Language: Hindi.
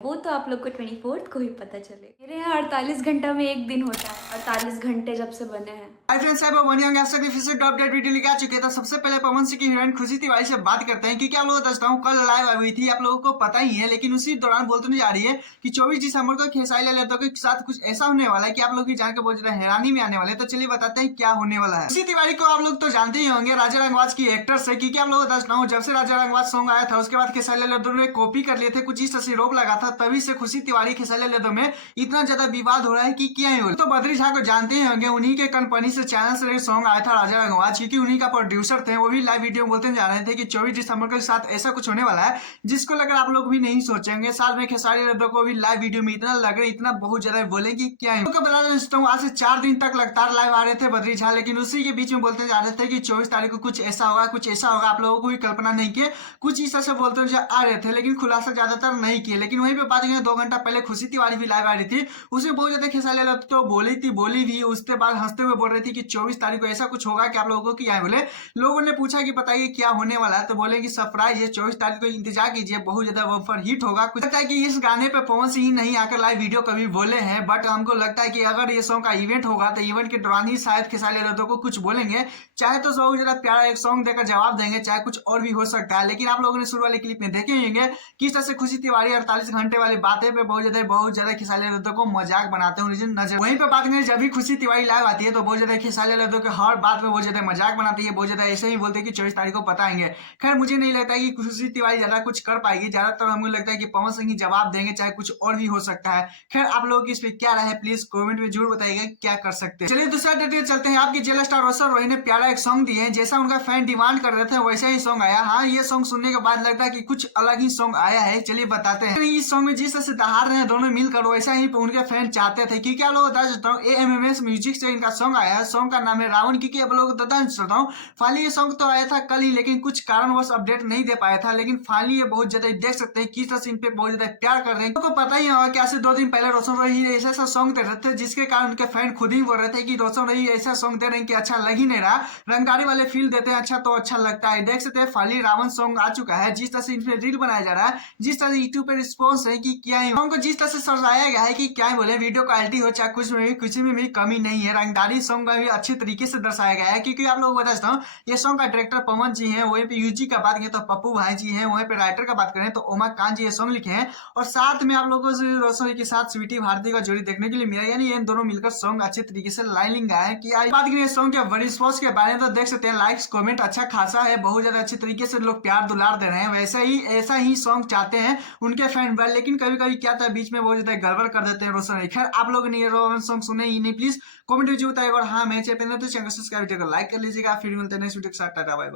वो तो आप लोग को 24th को ही पता चले। मेरे यहाँ 48 घंटा में एक दिन होता है, 48 घंटे जब से बने हैं। हाय फ्रेंड्स, आप वन यंग ऐसा फिर से अपडेट वीडियो लेके आ चुके थे। सबसे पहले पवन सिंह की हीरोइन खुशी तिवारी से बात करते हैं, क्योंकि आप लोगों को बताता हूँ कल लाइव आई हुई थी, आप लोगों को पता ही है। लेकिन उसी दौरान बोलते नहीं जा रही है कि 24 दिसंबर को खेसारी लाल यादव के साथ कुछ ऐसा होने वाला है कि आप लोग की जान के बहुत ज्यादा हैरानी में आने वाले हैं। तो चलिए बताते हैं क्या होने वाला है। खुशी तिवारी को आप लोग तो जानते ही होंगे, राजा रंगवाज की एक्ट्रेस है। क्योंकि आप लोगों को बताता हूँ, जब से राजा रंगवाज सॉन्ग आया था उसके बाद खेसारी लाल यादव ने कॉपी कर लिए थे, कुछ इस तरह से रोप लगा था। तभी से खुशी तिवारी खेसारी लाल यादव में इतना ज्यादा विवाद हो रहा है कि क्या है। तो बद्री झा को जानते ही होंगे, उन्हीं के कंपनी से चैनल से सॉन्ग आया था राजा रंगवाज, क्योंकि उन्हीं का प्रोड्यूसर थे। वो भी लाइव वीडियो में बोलते जा रहे थे कि 24 दिसंबर के साथ ऐसा कुछ होने वाला है जिसको लेकर आप लोग भी नहीं सोचेंगे। साथ में खेसारी यादव को भी लाइव वीडियो में इतना लग रहा है, इतना बहुत ज्यादा बोले कि क्या है। तो बता देता हूँ, आज से 4 दिन तक लगातार लाइव आ रहे थे बद्री झा, लेकिन उसी के बीच में बोलते जा रहे थे कि 24 तारीख को कुछ ऐसा होगा, कुछ ऐसा होगा। आप लोगों को भी कल्पना नहीं किए, कुछ इस तरह से बोलते आ रहे थे, लेकिन खुलासा ज्यादातर नहीं किए। लेकिन वहीं पे बात करें, 2 घंटा पहले खुशी तिवारी भी लाइव आ रही थी, उसमें बहुत ज्यादा खेसारी यादव तो बोली भी। उसके बाद हंसते हुए बोल रही थी कि 24 तारीख को ऐसा कुछ होगा कि आप लोगों को क्या है। बोले लोगों ने पूछा कि बताइए क्या होने वाला है, तो बोले कि सरप्राइज है, 24 तारीख को इंतजार कीजिए, बहुत ज्यादा बम्पर हिट होगा। कुछ लगता है कि इस गाने पे पवन सिंह नहीं आकर लाइव वीडियो कभी बोले हैं, बट हमको लगता है कि अगर ये सॉन्ग का इवेंट होगा तो इवेंट के दौरान ही शायद खेसारी यादव को कुछ बोलेंगे। चाहे तो बहुत ज्यादा प्यारा एक सॉन्ग देकर जवाब देंगे, चाहे कुछ और भी हो सकता है। लेकिन आप लोगों ने शुरू वाले क्लिप में देखे होंगे किस तरह से खुशी तिवारी 48 घंटे वाली बातें पे बहुत ज्यादा खेसारी यादव को मजाक बनाते हैं नजर। वहीं पे बात करें, जब भी खुशी तिवारी लाइव आती है तो बहुत ज्यादा खेसारी यादव के हर बात में बहुत ज्यादा मजाक बनाती है, बहुत ज्यादा ऐसे ही बोलते हैं कि 24 तारीख को बताएंगे। खैर मुझे नहीं लगता है कि खुशी तिवारी ज्यादा कुछ कर पाएगी, ज्यादातर हमें लगता है कि पवन सिंह ही जवाब देंगे, चाहे कुछ और भी हो सकता है। खैर आप लोगों की इस पे क्या राय है, प्लीज कमेंट में जरूर बताइएगा क्या कर सकते हैं। चलिए दूसरा डिटेल चलते हैं। आपकी जेल स्टार रोशन रोही ने प्यारा एक सॉन्ग दिए हैं, जैसा उनका फैन डिमांड कर रहे थे वैसा ही सॉन्ग आया। हाँ, ये सॉन्ग सुनने के बाद लगता है कि कुछ अलग ही सॉन्ग आया है। चलिए बताते हैं। इस सॉन्ग में जिस तरह से दहाड़ रहे हैं दोनों मिलकर, वैसा ही उनके फैन चाहते थे। क्योंकि आप लोग बता सकता हूँ, AMMS म्यूजिक से इनका सॉन्ग आया है। सॉन्ग का नाम है रावण। क्योंकि आप लोग बता सकता हूँ, फाइनली ये सॉन्ग तो आया था कल ही, लेकिन कुछ कारणवश अपडेट नहीं दे पाया था। लेकिन फाइनली ये बहुत ज्यादा देख सकते हैं किस तरह से इन पे बहुत ज्यादा प्यार कर रहे हैं। तो पता ही होगा कि आज से 2 दिन पहले रोशन रोही ऐसा सॉन्ग दे रहे थे, जिसके कारण उनके फैन खुद ही बोल रहे थे कि रोशन रोही ऐसा सॉन्ग दे रहे हैं कि अच्छा लग ही नहीं रहा, रंगारी वाले फील देते हैं अच्छा तो अच्छा लगता है। देख सकते हैं फाइनली रावण सॉन्ग आ चुका है। जिस तरह से इनपे रील बनाया जा रहा है, जिस तरह से यूट्यूब पे रिस्पॉन्स है कि क्या है सॉन्ग को जिस तरह से सजाया गया है कि क्या बोले, वीडियो क्वालिटी हो चाहे कुछ में भी, किसी में भी कमी नहीं है। रंगदारी सॉन्ग में भी अच्छे तरीके से दर्शाया गया है। क्योंकि आप लोग बता सकता हूँ, ये सॉन्ग का डायरेक्टर पवन जी है, वहीं पे यूजी का बात करें तो पप्पू भाई जी हैं, वहीं पे राइटर का बात करें तो उमाकांत जी ये सॉन्ग लिखे हैं। और साथ में आप लोगों से रोशन के साथ स्वीटी भारती का जोड़ी देखने के लिए मिला, यानी ये दोनों मिलकर सॉन्ग अच्छे तरीके से लाइनिंग गाया है। कि बात करें सॉन्ग के रिस्पॉन्स के बारे में, तो देख सकते हैं लाइक्स कमेंट अच्छा खासा है, बहुत ज्यादा अच्छे तरीके से लोग प्यार दुलार दे रहे हैं। वैसे ही ऐसा ही सॉन्ग चाहते हैं उनके फैन। लेकिन कभी कभी क्या था, बीच में बहुत ज्यादा गड़बड़ कर देते हैं रोशन। खैर आप लोग ने ये रोशन सॉन्ग सुने ही नहीं, प्लीज कमेंट में जो बताएगा। और हाँ, मैं चैनल तो चैनल सब्सक्राइब लाइक कर लीजिएगा। फिर मिलते हैं नेक्स्ट वीडियो के साथ। Tata bye bye.